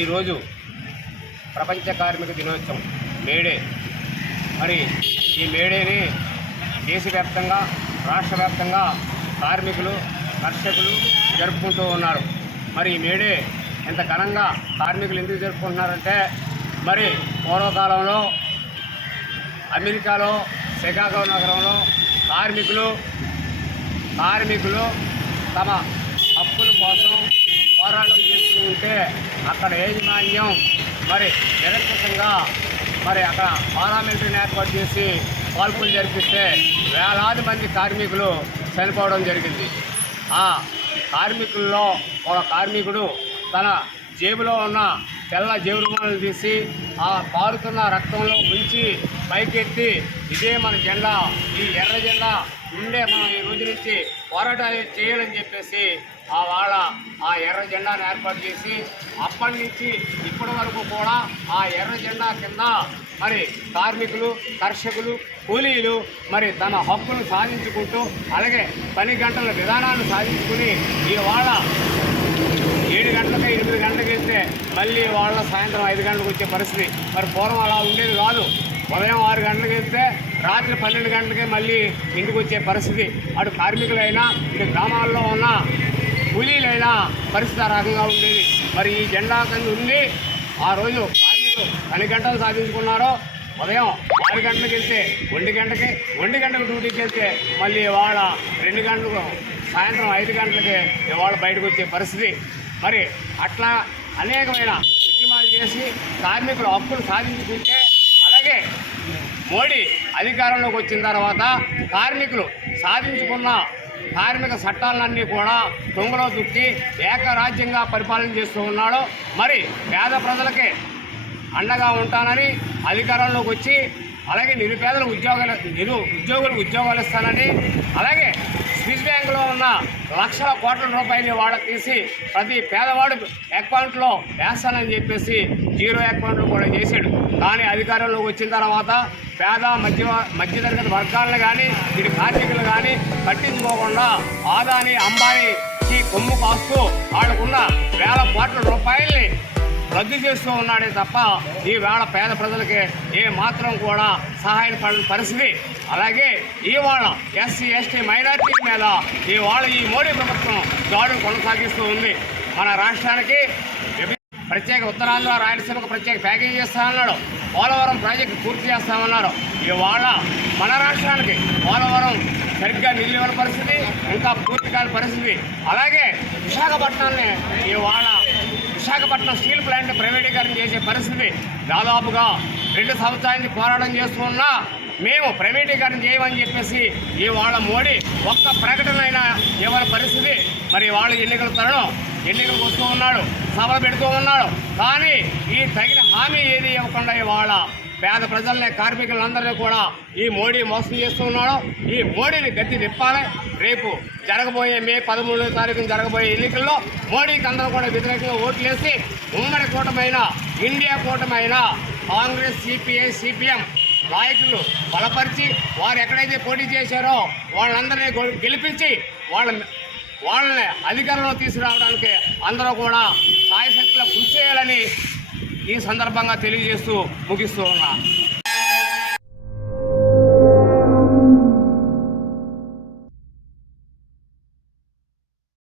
ఈరోజు ప్రపంచ కార్మిక దినోత్సవం మేడే. మరి ఈ మేడేని దేశవ్యాప్తంగా రాష్ట్ర వ్యాప్తంగా కార్మికులు కర్షకులు జరుపుకుంటూ ఉన్నారు. మరి ఈ మేడే ఎంత ఘనంగా కార్మికులు ఎందుకు జరుపుకుంటున్నారంటే, మరి పూర్వకాలంలో అమెరికాలో షికాగో నగరంలో కార్మికులు తమ హక్కుల కోసం పోరాటం చేస్తూ ఉంటే అక్కడ యాజమాన్యం మరి నిరంకుశంగా మరి అక్కడ పార్లమెంటరీని ఏర్పాటు చేసి కాల్పులు జరిపిస్తే వేలాది మంది కార్మికులు చనిపోవడం జరిగింది. ఆ కార్మికుల్లో ఒక కార్మికుడు తన జేబులో ఉన్న తెల్ల జేబు రుమాలను తీసి ఆ పారుతున్న రక్తంలో ముంచి పైకెత్తి, ఇదే మన జెండా, ఈ ఎర్ర జెండా ఉండే మనం ఈ రోజు నుంచి పోరాటాలు చేయాలని చెప్పేసి ఆ ఎర్ర జెండాను ఏర్పాటు చేసి అప్పటి నుంచి ఇప్పటి వరకు కూడా ఆ ఎర్ర జెండా కింద మరి కార్మికులు కర్షకులు కూలీలు మరి తన హక్కులు సాధించుకుంటూ, అలాగే పని గంటల విధానాన్ని సాధించుకుని ఇవాళ 7 గంటలకి 8 గంటలకు వెళ్తే మళ్ళీ వాళ్ళ సాయంత్రం 5 గంటలకు వచ్చే పరిస్థితి. మరి పూర్వం అలా ఉండేది కాదు. ఉదయం 6 గంటలకు వెళ్తే రాత్రి 12 గంటలకే మళ్ళీ ఇంటికి వచ్చే పరిస్థితి. అటు కార్మికులైనా ఇటు గ్రామాల్లో ఉన్న కూలీలైనా పరిస్థితి ఆ రకంగా ఉండేది. మరి ఈ జెండా కింద ఉంది ఆ రోజు కార్మికులు పని గంటలు సాధించుకున్నారో, ఉదయం 6 గంటలకు వెళ్తే 1 గంటకు డ్యూటీకి వెళ్తే మళ్ళీ ఇవాళ 2 గంటలకు సాయంత్రం 5 గంటలకి ఇవాళ బయటకు వచ్చే పరిస్థితి. మరి అట్లా అనేకమైన ఉద్యమాలు చేసి కార్మికుల హక్కులు సాధించుకుంటే, అలాగే మోడీ అధికారంలోకి వచ్చిన తర్వాత కార్మికులు సాధించుకున్న కార్మిక చట్టాలన్నీ కూడా తొంగలో దుక్కి ఏకరాజ్యంగా పరిపాలన చేస్తూ ఉన్నాడు. మరి పేద ప్రజలకే అండగా ఉంటానని అధికారంలోకి వచ్చి, అలాగే నిరుపేదలకు ఉద్యోగులకు ఉద్యోగాలు ఇస్తానని, అలాగే స్విస్ బ్యాంకులో ఉన్న లక్షల కోట్ల రూపాయలు వాళ్ళకి తీసి ప్రతి పేదవాడు అకౌంట్లో వేస్తానని చెప్పేసి 0 అకౌంట్లు కూడా చేశాడు. కానీ అధికారంలోకి వచ్చిన తర్వాత పేద మధ్యతరగతి వర్గాలను కానీ ఇటు కార్మికులు కానీ పట్టించుకోకుండా ఆదాని అంబానీకి కొమ్ము కాస్తూ వాళ్ళకున్న వేల కోట్ల రూపాయల్ని రద్దు చేస్తూ ఉన్నాడే తప్ప ఈవేళ పేద ప్రజలకి ఏ మాత్రం కూడా సహాయం పడిన పరిస్థితి. అలాగే ఇవాళ ఎస్సీ ఎస్టీ మైనార్టీ మీద ఇవాళ ఈ మోడీ ప్రభుత్వం దాడులు కొనసాగిస్తూ ఉంది. మన రాష్ట్రానికి ప్రత్యేక ఉత్తరాంధ్ర రాయలసీమకు ప్రత్యేక ప్యాకేజీ చేస్తామన్నాడు. పోలవరం ప్రాజెక్టు పూర్తి చేస్తామన్నారు. ఇవాళ మన రాష్ట్రానికి పోలవరం సరిగ్గా నిధులు ఇవ్వని పరిస్థితి, ఇంకా పూర్తి కాని పరిస్థితి. అలాగే విశాఖపట్నం స్టీల్ ప్లాంట్ ప్రైవేటీకరణ చేసే పరిస్థితి. దాదాపుగా 2 సంవత్సరాల నుంచి పోరాటం చేస్తున్నా మేము ప్రైవేటీకరణ చేయమని చెప్పేసి ఇవాళ మోడీ ఒక్క ప్రకటన అయినా ఇవ్వని పరిస్థితి. మరి వాళ్ళు ఎన్నికలకు వస్తూ ఉన్నాడు, సభలు పెడుతూ ఉన్నాడు. కానీ ఈ తగిన హామీ ఏది ఇవ్వకుండా ఇవాళ పేద ప్రజల్ని కార్మికులందరినీ కూడా ఈ మోడీ మోసం చేస్తూ ఉన్నాడు. ఈ మోడీని గట్టి తిప్పాలి. రేపు జరగబోయే మే 13వ తారీఖున జరగబోయే ఎన్నికల్లో మోడీకి అందరూ కూడా వ్యతిరేకంగా ఓట్లేసి ఉమ్మడి కూటమైన ఇండియా కూటమైన కాంగ్రెస్ సిపిఐ సిపిఎం నాయకులు బలపరిచి వారు ఎక్కడైతే పోటీ చేశారో వాళ్ళందరినీ గెలిపించి వాళ్ళని అధికారంలో తీసుకురావడానికి అందరూ కూడా సాయశక్తిలో కృషి చేయాలని ఈ సందర్భంగా తెలియజేస్తూ ముగిస్తూ ఉన్నా.